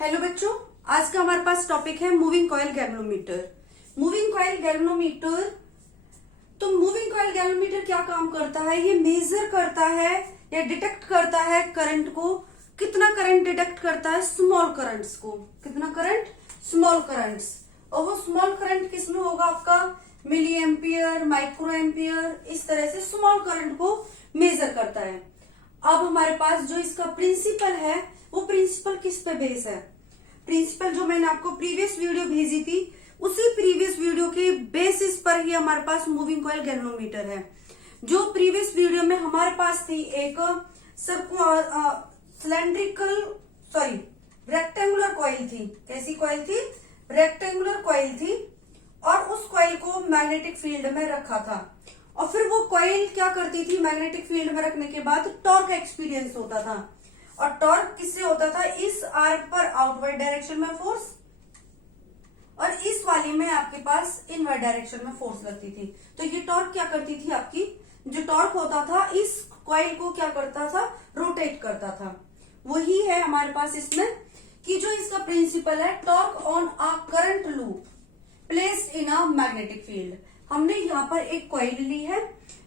Hello बच्चों, आज का हमारे पास टॉपिक है moving coil galvanometer. Moving coil galvanometer. तो मूविंग कॉइल गैल्वेनोमीटर क्या काम करता है? ये मेजर करता है या डिटेक्ट करता है करंट को। कितना करंट डिटेक्ट करता है? स्मॉल करंट्स को। कितना करंट? Small currents. और वो स्मॉल करंट किसमें होगा? आपका मिली एम्पियर, माइक्रो एम्पियर, इस तरह से स्मॉल करंट को मेजर करता है। अब हमारे पास जो इसका प्रिंसिपल है, वो प्रिंसिपल किस पे बेस है? प्रिंसिपल जो मैंने आपको प्रीवियस वीडियो भेजी थी, उसी प्रीवियस वीडियो के बेसिस पर ही हमारे पास मूविंग कॉइल गैल्वेनोमीटर है। जो प्रीवियस वीडियो में हमारे पास थी एक रेक्टेंगुलर कॉइल थी। कैसी कॉइल थी? रेक्टेंगुलर कॉइल थी। और उस कॉइल को मैग्नेटिक फील्ड में रखा था, और फिर वो कॉइल क्या करती थी? मैग्नेटिक फील्ड में रखने के बाद टॉर्क एक्सपीरियंस होता था। और टॉर्क किससे होता था? इस आर्क पर आउटवर्ड डायरेक्शन में फोर्स, और इस वाली में आपके पास इनवर्ड डायरेक्शन में फोर्स लगती थी। तो ये टॉर्क क्या करती थी? आपकी जो टॉर्क होता था, इस कॉइल को क्या करता था? रोटेट करता था। वही है हमारे पास इसमें कि जो इसका प्रिंसिपल है, torque on a current loop placed in a magnetic field. हमने यहाँ पर एक कॉइल ली है,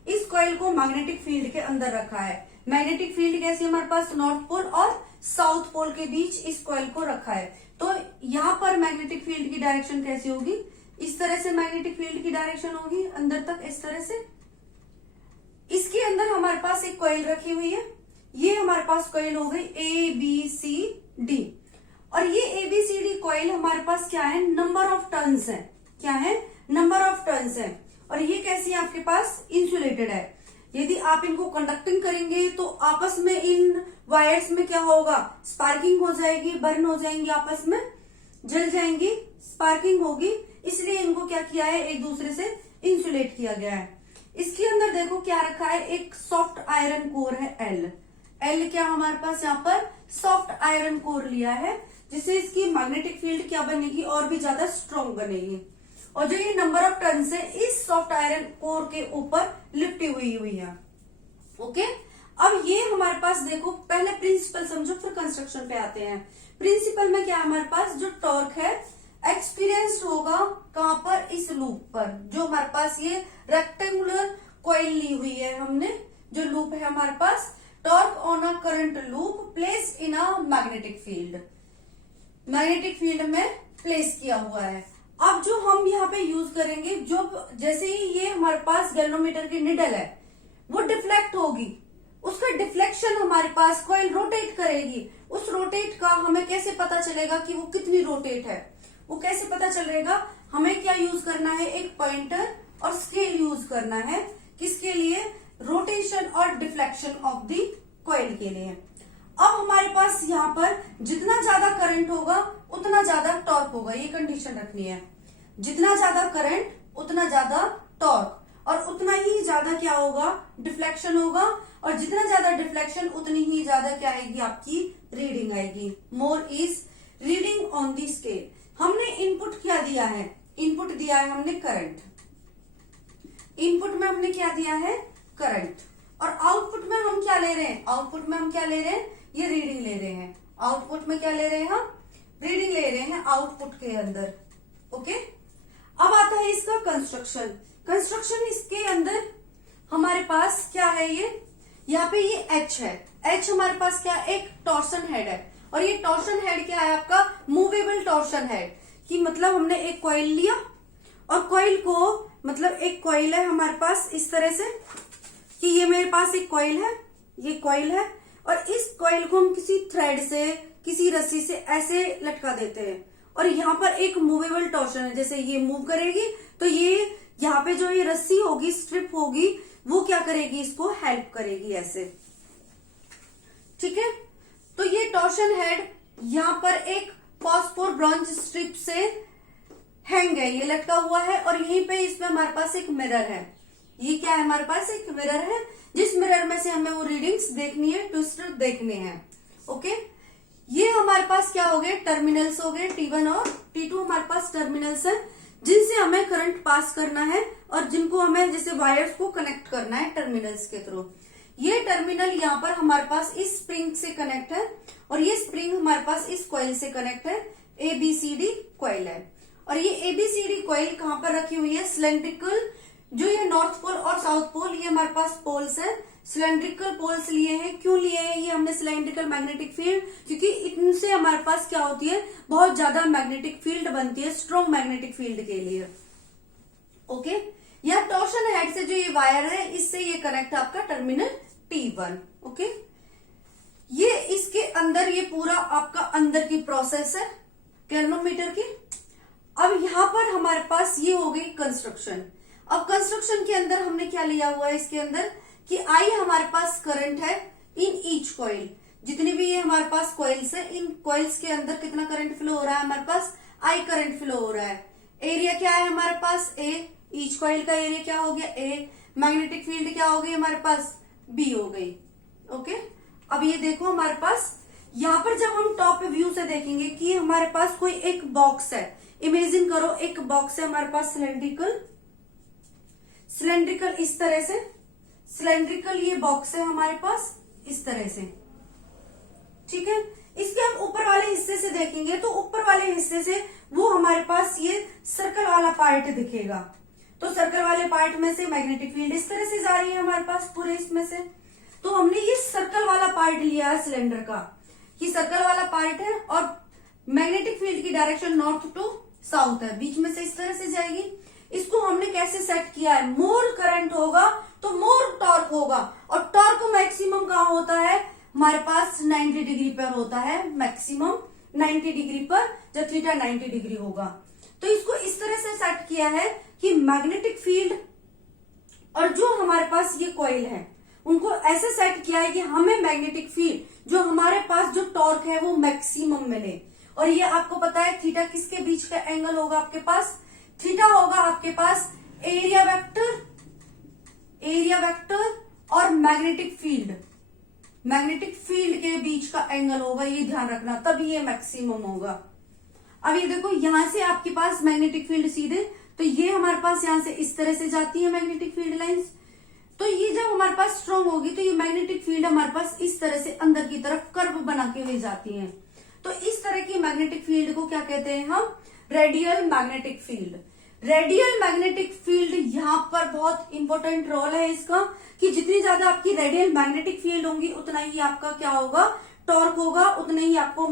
इस कॉइल को मैग्नेटिक फील्ड के अंदर रखा है। मैग्नेटिक फील्ड कैसी? हमारे पास नॉर्थ पोल और साउथ पोल के बीच इस कॉइल को रखा है। तो यहाँ पर मैग्नेटिक फील्ड की डायरेक्शन कैसी होगी? इस तरह से मैग्नेटिक फील्ड की डायरेक्शन होगी अंदर तक, इस तरह से। इसके अंदर हमारे पास एक कॉइल रखी हुई है। ये हमारे पास कॉइल हो गई ABCD। और ये ABCD कॉइल हमारे पास क्या है? नंबर ऑफ टर्न्स है। क्या है? नंबर ऑफ टर्न्स है। और ये कैसी है? आपके पास इंसुलेटेड है। यदि आप इनको कंडक्टिंग करेंगे तो आपस में इन वायर्स में क्या होगा? स्पार्किंग हो जाएगी, बर्न हो जाएंगी, आपस में जल जाएंगी, स्पार्किंग होगी। इसलिए इनको क्या किया है? एक दूसरे से इंसुलेट किया गया है। इसके अंदर देखो क्या रखा है? एक सॉफ्ट आयरन कोर है L क्या हमारे पास यहाँ पर? सॉफ्ट आयरन कोर लिया है, जिससे इसकी मैग्नेटिक फील्ड क्या बनेगी? और भी ज्यादा स्ट्रॉन्ग बनेगी। और जो ये नंबर ऑफ टर्न्स है, इस सॉफ्ट आयरन कोर के ऊपर लिपटी हुई है। ओके, अब ये हमारे पास देखो, पहले प्रिंसिपल समझो, फिर कंस्ट्रक्शन पे आते हैं। प्रिंसिपल में क्या है हमारे पास? जो टॉर्क है एक्सपीरियंस होगा कहां पर? इस लूप पर। जो हमारे पास ये रेक्टेंगुलर कॉइल ली हुई है हमने, जो लूप है हमारे पास, torque on a current loop placed in a magnetic field. Magnetic field में प्लेस किया हुआ है। अब जो हम यहाँ पे यूज करेंगे, जो जैसे ही ये हमारे पास गैल्वेनोमीटर की निडल है, वो डिफ्लेक्ट होगी। उसका डिफ्लेक्शन हमारे पास कॉइल रोटेट करेगी। उस रोटेट का हमें कैसे पता चलेगा कि वो कितनी रोटेट है? वो कैसे पता चलेगा? हमें क्या यूज करना है? एक पॉइंटर और स्केल यूज करना है। किसके लिए? रोटेशन और डिफ्लेक्शन ऑफ द कॉइल के लिए। अब हमारे पास यहाँ पर जितना ज्यादा करंट होगा उतना ज्यादा टॉर्क होगा, ये कंडीशन रखनी है। जितना ज्यादा करंट उतना ज्यादा टॉर्क, और उतना ही ज्यादा क्या होगा? डिफ्लेक्शन होगा। और जितना ज्यादा डिफ्लेक्शन उतनी ही ज्यादा क्या आएगी? आपकी रीडिंग आएगी। More is reading on the scale. हमने इनपुट क्या दिया है? इनपुट दिया है हमने करंट। इनपुट में हमने क्या दिया है? करंट। और आउटपुट में हम क्या ले रहे हैं? आउटपुट में हम क्या ले रहे हैं? ये रीडिंग ले रहे हैं। आउटपुट में क्या ले रहे हैं? हम रीडिंग ले रहे हैं आउटपुट के अंदर। ओके, अब आता है इसका कंस्ट्रक्शन। कंस्ट्रक्शन इसके अंदर हमारे पास क्या है? ये यहाँ पे ये H है। H हमारे पास क्या? एक टॉर्सन हेड है। और ये टॉर्सन हेड क्या है? आपका मूवेबल टॉर्सन हेड। कि मतलब हमने एक कॉइल लिया, और कॉइल को मतलब एक कॉइल है हमारे पास इस तरह से, कि ये मेरे पास एक कॉइल है, ये कॉइल है, और इस कॉइल को हम किसी थ्रेड से, किसी रस्सी से ऐसे लटका देते हैं। और यहाँ पर एक मूवेबल टॉर्शन है, जैसे ये मूव करेगी तो ये यहाँ पे जो ये रस्सी होगी, स्ट्रिप होगी, वो क्या करेगी? इसको हेल्प करेगी ऐसे। ठीक है, तो ये टॉर्शन हेड यहाँ पर एक फॉस्फोर ब्रॉन्ज स्ट्रिप से हैंग है, ये लटका हुआ है। और यहीं पे इसमें हमारे पास एक मिरर है। ये क्या है? हमारे पास एक मिरर है, जिस मिरर में से हमें वो रीडिंग्स देखनी है, ट्विस्टर देखने हैं। ओके, ये हमारे पास क्या हो गए? टर्मिनल्स हो गए। T1 और T2 हमारे पास टर्मिनल्स है, जिनसे हमें करंट पास करना है, और जिनको हमें जैसे वायर्स को कनेक्ट करना है टर्मिनल्स के थ्रू। ये टर्मिनल यहाँ पर हमारे पास इस स्प्रिंग से कनेक्ट है और ये स्प्रिंग हमारे पास इस कॉइल से कनेक्ट है। ABCD कॉइल है और ये ABCD कॉइल कहाँ पर रखी हुई है, सिलेंड्रिकल, जो ये नॉर्थ पोल और साउथ पोल, ये हमारे पास पोल्स है। सिलेंड्रिकल पोल्स लिए हैं, क्यों लिए हैं ये हमने सिलेंड्रिकल मैग्नेटिक फील्ड, क्योंकि इनसे हमारे पास क्या होती है, बहुत ज्यादा मैग्नेटिक फील्ड बनती है, स्ट्रॉन्ग मैग्नेटिक फील्ड के लिए। ओके, यह टॉर्शन हेड से जो ये वायर है, इससे ये कनेक्ट है आपका टर्मिनल T1। ओके, ये इसके अंदर ये पूरा आपका अंदर की प्रोसेस है गैल्वेनोमीटर की। अब यहां पर हमारे पास ये हो गई कंस्ट्रक्शन। अब कंस्ट्रक्शन के अंदर हमने क्या लिया हुआ है, इसके अंदर कि आई हमारे पास करंट है इन ईच कॉइल, जितनी भी ये हमारे पास कॉइल्स है, इन कॉइल्स के अंदर कितना करंट फ्लो हो रहा है, हमारे पास आई करंट फ्लो हो रहा है। एरिया क्या है हमारे पास, ए, ईच कॉइल का एरिया क्या हो गया, ए, मैग्नेटिक फील्ड क्या हो गई हमारे पास, बी हो गई। ओके, अब ये देखो हमारे पास यहां पर जब हम टॉप व्यू से देखेंगे कि हमारे पास कोई एक बॉक्स है, इमेजिन करो एक बॉक्स है हमारे पास सिलेंड्रिकल, सिलेंड्रिकल इस तरह से, सिलेंड्रिकल ये बॉक्स है हमारे पास इस तरह से, ठीक है। इसके हम ऊपर वाले हिस्से से देखेंगे तो ऊपर वाले हिस्से से वो हमारे पास ये सर्कल वाला पार्ट दिखेगा, तो सर्कल वाले पार्ट में से मैग्नेटिक फील्ड इस तरह से जा रही है हमारे पास पूरे इसमें से। तो हमने ये सर्कल वाला पार्ट लिया है सिलेंडर का, कि सर्कल वाला पार्ट है और मैग्नेटिक फील्ड की डायरेक्शन नॉर्थ टू साउथ है, बीच में से इस तरह से जाएगी। इसको हमने कैसे सेट किया है, मोर करंट होगा तो मोर टॉर्क होगा, और टॉर्क मैक्सिमम कहाँ होता है हमारे पास 90 डिग्री पर होता है, मैक्सिमम 90 डिग्री पर, जब थीटा 90 डिग्री होगा। तो इसको इस तरह से सेट किया है कि मैग्नेटिक फील्ड और जो हमारे पास ये कॉइल है उनको ऐसे सेट किया है कि हमें मैग्नेटिक फील्ड जो हमारे पास जो टॉर्क है वो मैक्सिमम मिले। और ये आपको पता है थीटा किसके बीच का एंगल होगा आपके पास, थीटा होगा आपके पास एरिया वेक्टर, एरिया वेक्टर और मैग्नेटिक फील्ड, मैग्नेटिक फील्ड के बीच का एंगल होगा, ये ध्यान रखना, तभी ये मैक्सिमम होगा। अब ये देखो यहां से आपके पास मैग्नेटिक फील्ड सीधे, तो ये हमारे पास यहां से इस तरह से जाती है मैग्नेटिक फील्ड लाइंस, तो ये जब हमारे पास स्ट्रॉन्ग होगी तो ये मैग्नेटिक फील्ड हमारे पास इस तरह से अंदर की तरफ कर्व बना के हुए जाती है। तो इस तरह की मैग्नेटिक फील्ड को क्या कहते हैं हम, radial magnetic field. Radial magnetic field यहाँ पर बहुत इंपॉर्टेंट रोल है इसका, कि जितनी ज्यादा आपकी रेडियल मैग्नेटिक फील्ड होंगी उतना ही आपका क्या होगा, टॉर्क होगा, उतना ही आपको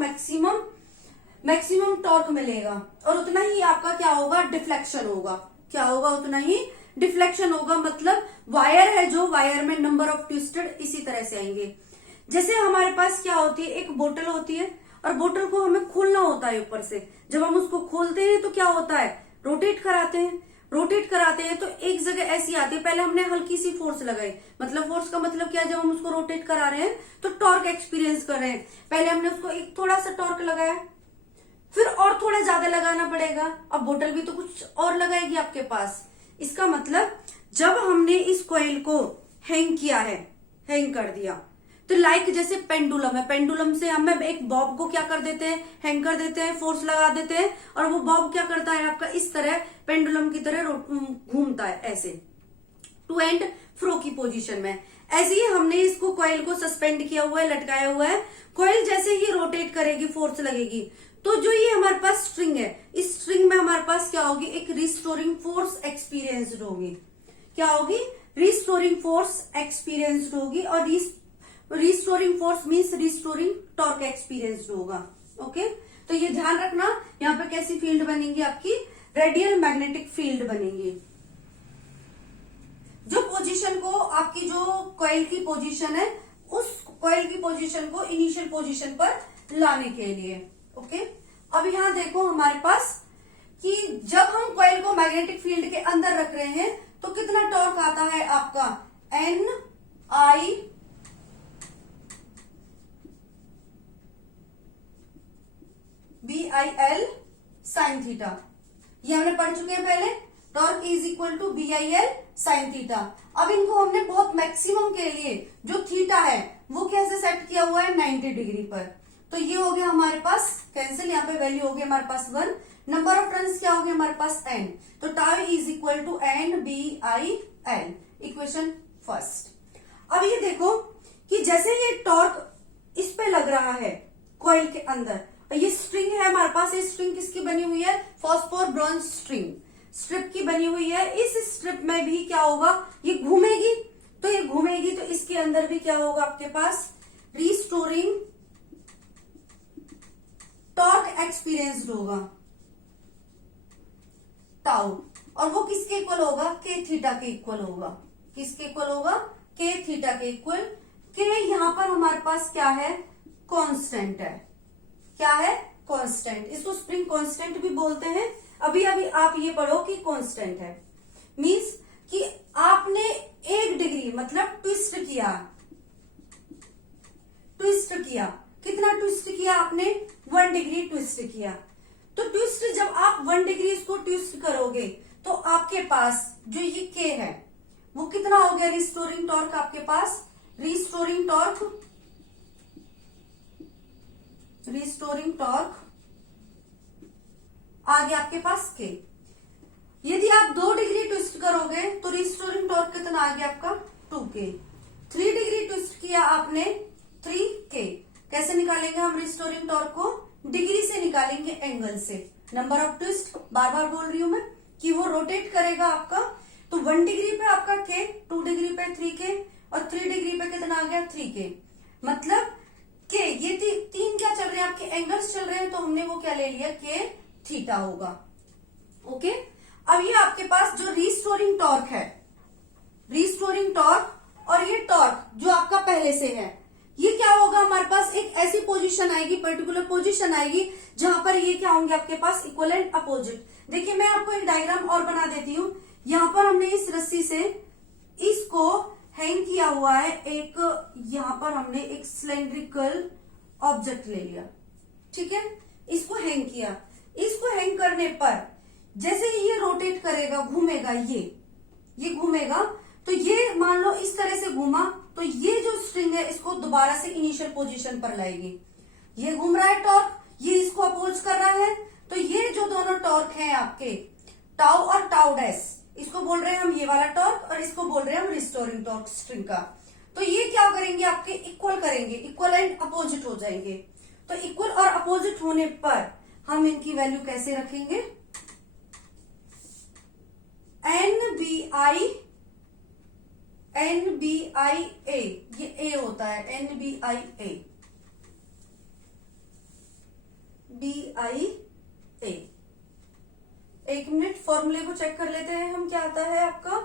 मैक्सिमम टॉर्क मिलेगा, और उतना ही आपका क्या होगा, डिफ्लेक्शन होगा, क्या होगा, उतना ही डिफ्लेक्शन होगा। मतलब वायर है जो, वायर में नंबर ऑफ ट्विस्टेड इसी तरह से आएंगे। जैसे हमारे पास क्या होती है, एक बोतल होती है और बोतल को हमें खोलना होता है ऊपर से, जब हम उसको खोलते हैं तो क्या होता है, रोटेट कराते हैं, रोटेट कराते हैं तो एक जगह ऐसी आती है, पहले हमने हल्की सी फोर्स लगाई, मतलब फोर्स का मतलब क्या, जब हम उसको रोटेट करा रहे हैं तो टॉर्क एक्सपीरियंस कर रहे हैं, पहले हमने उसको एक थोड़ा सा टॉर्क लगाया, फिर और थोड़ा ज्यादा लगाना पड़ेगा, अब बोतल भी तो कुछ और लगाएगी आपके पास। इसका मतलब जब हमने इस कॉइल को हैंग किया है, हैंग कर दिया, तो लाइक जैसे पेंडुलम है, पेंडुलम से हम एक बॉब को क्या कर देते हैं, हैंग कर देते हैं, फोर्स लगा देते हैं, और वो बॉब क्या करता है आपका इस तरह पेंडुलम की तरह घूमता है ऐसे टू एंड फ्रो की पोजीशन में। ऐसे ही हमने इसको कॉइल को सस्पेंड किया हुआ है, लटकाया हुआ है, कॉइल जैसे ही रोटेट करेगी, फोर्स लगेगी, तो जो ये हमारे पास स्ट्रिंग है, इस स्ट्रिंग में हमारे पास क्या होगी, एक रिस्टोरिंग फोर्स एक्सपीरियंस्ड होगी, क्या होगी, रिस्टोरिंग फोर्स एक्सपीरियंस्ड होगी, और restoring force means restoring torque experienced होगा। ओके, तो ये ध्यान रखना, यहाँ पे कैसी फील्ड बनेगी आपकी, रेडियल मैग्नेटिक फील्ड बनेगी। जो पोजीशन को आपकी जो कॉइल की पोजीशन है, उस कॉइल की पोजीशन को इनिशियल पोजीशन पर लाने के लिए। ओके, अब यहां देखो हमारे पास कि जब हम कॉइल को मैग्नेटिक फील्ड के अंदर रख रहे हैं तो कितना टॉर्क आता है आपका, N I BIL sine theta, ये हमने पढ़ चुके हैं पहले, torque is equal to BIL sine theta. अब इनको हमने बहुत मैक्सिमम के लिए जो थीटा है वो कैसे सेट किया हुआ है, 90 डिग्री पर, तो ये हो गया हमारे पास कैंसिल, यहाँ पे वैल्यू हो गया हमारे पास 1, नंबर ऑफ टर्न्स क्या हो गया हमारे पास n, तो tau is equal to NBIL, equation first. अब ये देखो कि जैसे ये टॉर्क इस पे लग रहा है कॉइल के अंदर, और ये स्ट्रिंग है हमारे पास, ये स्ट्रिंग किसकी बनी हुई है, फॉस्फोर ब्रॉन्ज स्ट्रिप की बनी हुई है। इस स्ट्रिप में भी क्या होगा, ये घूमेगी, तो ये घूमेगी तो इसके अंदर भी क्या होगा आपके पास, रिस्टोरिंग टॉर्क एक्सपीरियंस्ड होगा, टाउ, और वो किसके इक्वल होगा, के थीटा के इक्वल होगा। किसके इक्वल होगा, के थीटा के इक्वल। के यहां पर हमारे पास क्या है, कांस्टेंट है। क्या है, कांस्टेंट। इसको स्प्रिंग कांस्टेंट भी बोलते हैं। अभी अभी आप ये पढ़ो कि कांस्टेंट है, मींस कि आपने 1 डिग्री मतलब ट्विस्ट किया, कितना ट्विस्ट किया आपने, 1 डिग्री ट्विस्ट किया। तो ट्विस्ट जब आप 1 डिग्री इसको ट्विस्ट करोगे तो आपके पास जो ये के है वो कितना हो गया, रिस्टोरिंग टॉर्क आपके पास, रिस्टोरिंग टॉर्क आ गया आपके पास के। यदि आप 2 डिग्री ट्विस्ट करोगे तो रिस्टोरिंग टॉर्क कितना आ गया आपका, 2k। 3 डिग्री ट्विस्ट किया आपने, 3k। कैसे निकालेंगे हम रिस्टोरिंग टॉर्क को, डिग्री से निकालेंगे, एंगल से। नंबर ऑफ ट्विस्ट बार बार बोल रही हूं मैं कि वो रोटेट करेगा आपका। तो 1 डिग्री पे आपका k, 2 डिग्री पे 3k, और 3 डिग्री पे कितना आ गया, 3k। मतलब k, ये 3 क्या चल रहे हैं आपके, एंगल्स चल रहे हैं, तो हमने वो क्या ले लिया, k थीटा होगा। ओके, अब ये आपके पास जो रिस्टोरिंग टॉर्क है, रिस्टोरिंग टॉर्क और ये टॉर्क जो आपका पहले से है, ये क्या होगा, हमारे पास एक ऐसी पोजीशन आएगी, पर्टिकुलर पोजीशन आएगी जहां पर ये क्या होंगे आपके पास, इक्वल एंड अपोजिट। देखिए मैं आपको एक डायग्राम और बना देती हूँ। यहां पर हमने इस रस्सी से इसको हैंग किया हुआ है, एक यहां पर हमने एक सिलेंड्रिकल ऑब्जेक्ट ले लिया, ठीक है, इसको हैंग किया। इसको हैंग करने पर जैसे ये रोटेट करेगा, घूमेगा, ये घूमेगा, तो ये मान लो इस तरह से घूमा, तो ये जो स्ट्रिंग है इसको दोबारा से इनिशियल पोजीशन पर लाएगी। ये घूम रहा है टॉर्क, ये इसको अपोज कर रहा है, तो ये जो दोनों टॉर्क हैं आपके, टाउ और टाउ डैश, इसको बोल रहे हैं हम ये वाला टॉर्क, और इसको बोल रहे हैं हम रिस्टोरिंग टॉर्क स्ट्रिंग का। तो ये क्या करेंगे आपके, इक्वल करेंगे, इक्वल एंड अपोजिट हो जाएंगे। तो इक्वल और अपोजिट होने पर हम इनकी वैल्यू कैसे रखेंगे, NBIA, ये A होता है, NBIA, BIA। एक मिनट, फॉर्मूले को चेक कर लेते हैं हम, क्या आता है आपका,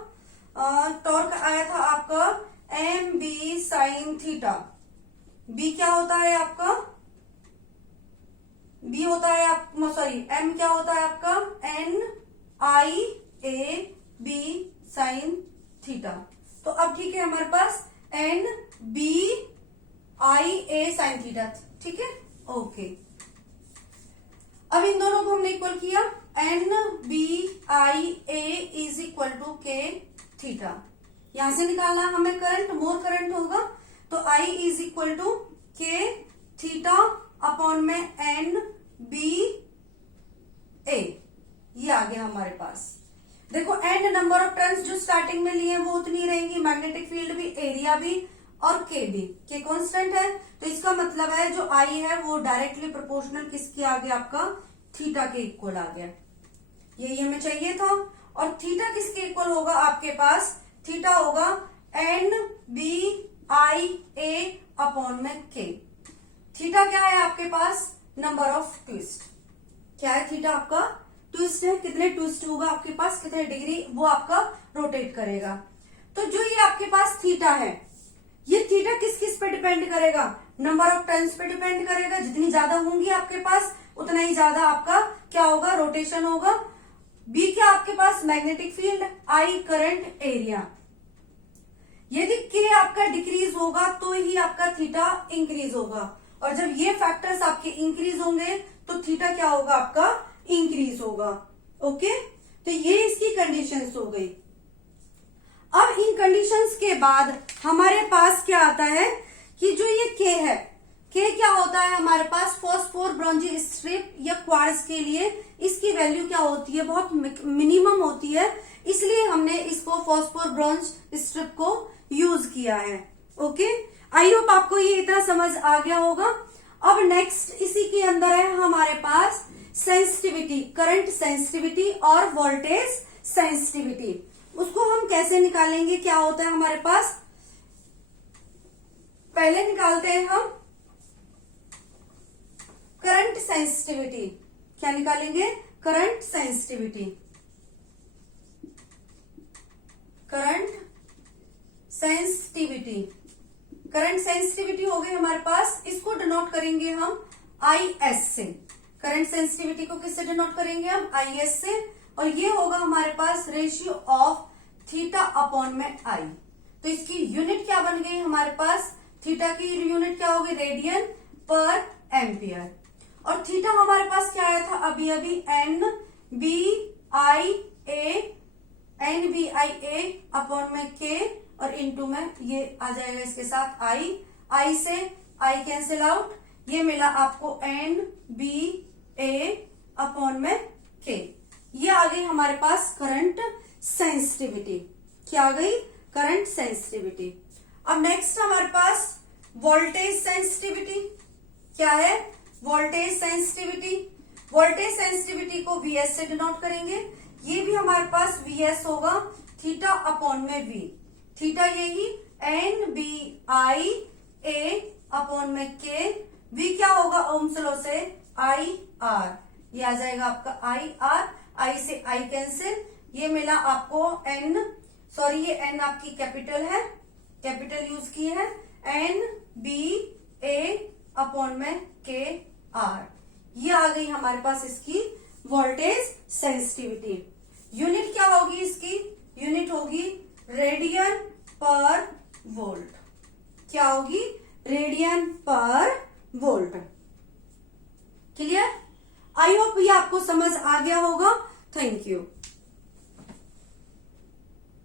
टॉर्क आया था आपका MB साइन थीटा। B क्या होता है आपका, B होता है M क्या होता है आपका, NIAB साइन थीटा। तो अब ठीक है, हमारे पास NBIA साइन थीटा, ठीक है, ओके। अब इन दोनों को हमने इक्वल किया, NBIA इज इक्वल टू के थीटा। यहां से निकालना हमें करंट, मोर करंट होगा, तो I इज इक्वल टू के थीटा अपॉन में NBA, ये आ गया हमारे पास। देखो एंड नंबर ऑफ टर्न्स जो स्टार्टिंग में लिए वो उतनी रहेंगी, मैग्नेटिक फील्ड भी, एरिया भी, और के भी, के कांस्टेंट है, तो इसका मतलब है जो आई है वो डायरेक्टली प्रोपोर्शनल किसके आ गया आपका, थीटा के इक्वल आ गया। यही हमें चाहिए था। और थीटा किसके इक्वल होगा आपके पास, थीटा होगा NBIA अपॉन में के। थीटा क्या है आपके पास, नंबर ऑफ ट्विस्ट। क्या है थीटा आपका, ट्विस्ट है, कितने ट्विस्ट होगा आपके पास, कितने डिग्री वो आपका रोटेट करेगा। तो जो ये आपके पास थीटा है, ये थीटा किस किस पे डिपेंड करेगा, नंबर ऑफ टर्न्स पे डिपेंड करेगा। जितनी ज्यादा होंगी आपके पास उतना ही ज्यादा आपका क्या होगा, रोटेशन होगा। बी क्या आपके पास, magnetic field, I current, area. यदि के आपका डिक्रीज होगा तो ही आपका थीटा इंक्रीज होगा, और जब ये फैक्टर्स आपके इंक्रीज होंगे तो थीटा क्या होगा आपका, इंक्रीज होगा। ओके, तो ये इसकी कंडीशंस हो गई। अब इन कंडीशंस के बाद हमारे पास क्या आता है कि जो ये के है, के क्या होता है हमारे पास, फॉस्फोर ब्रॉन्जी स्ट्रिप या क्वार्ट्ज के लिए इसकी वैल्यू क्या होती है, बहुत मिनिमम होती है, इसलिए हमने इसको फॉस्फोर ब्रॉन्ज स्ट्रिप को यूज किया है। ओके, आई होप आपको ये इतना समझ आ गया होगा। अब नेक्स्ट इसी के अंदर है हमारे पास सेंसिटिविटी, करंट सेंसिटिविटी और वोल्टेज सेंसिटिविटी। उसको हम कैसे निकालेंगे, क्या होता है हमारे पास, पहले निकालते हैं हम करंट सेंसिटिविटी। क्या निकालेंगे, current sensitivity. Current sensitivity, current sensitivity हो गई हमारे पास, इसको डिनोट करेंगे हम IS से। करंट सेंसिटिविटी को किससे डिनोट करेंगे हम, IS से, और ये होगा हमारे पास रेशियो ऑफ थीटा अपॉन में I। तो इसकी यूनिट क्या बन गई हमारे पास, थीटा की यूनिट क्या होगी, रेडियन पर एम्पियर। और थीटा हमारे पास क्या आया था अभी अभी, NBIA अपॉन में K, और इनटू में ये आ जाएगा इसके साथ I से I कैंसिल आउट, ये मिला आपको NBA अपॉन में K। ये आ गई हमारे पास करंट सेंसिटिविटी। क्या आ गई, करंट सेंसिटिविटी। अब नेक्स्ट हमारे पास वोल्टेज सेंसिटिविटी। क्या है, वोल्टेज सेंसिटिविटी। वोल्टेज सेंसिटिविटी को VS से डिनोट करेंगे। ये भी हमारे पास VS होगा, थीटा अपॉन में V। थीटा यही NBIA अपॉन में K। V क्या होगा ओम्स लॉ से, IR। ये आ जाएगा आपका IR, I से I कैंसिल, ये मिला आपको ये N आपकी कैपिटल है, कैपिटल यूज की है, NBA अपॉन में KR। ये आ गई हमारे पास इसकी वोल्टेज सेंसिटिविटी। यूनिट क्या होगी इसकी, यूनिट होगी रेडियन पर वोल्ट। क्या होगी, रेडियन पर वोल्ट। क्लियर, आई होप ये आपको समझ आ गया होगा। Thank you.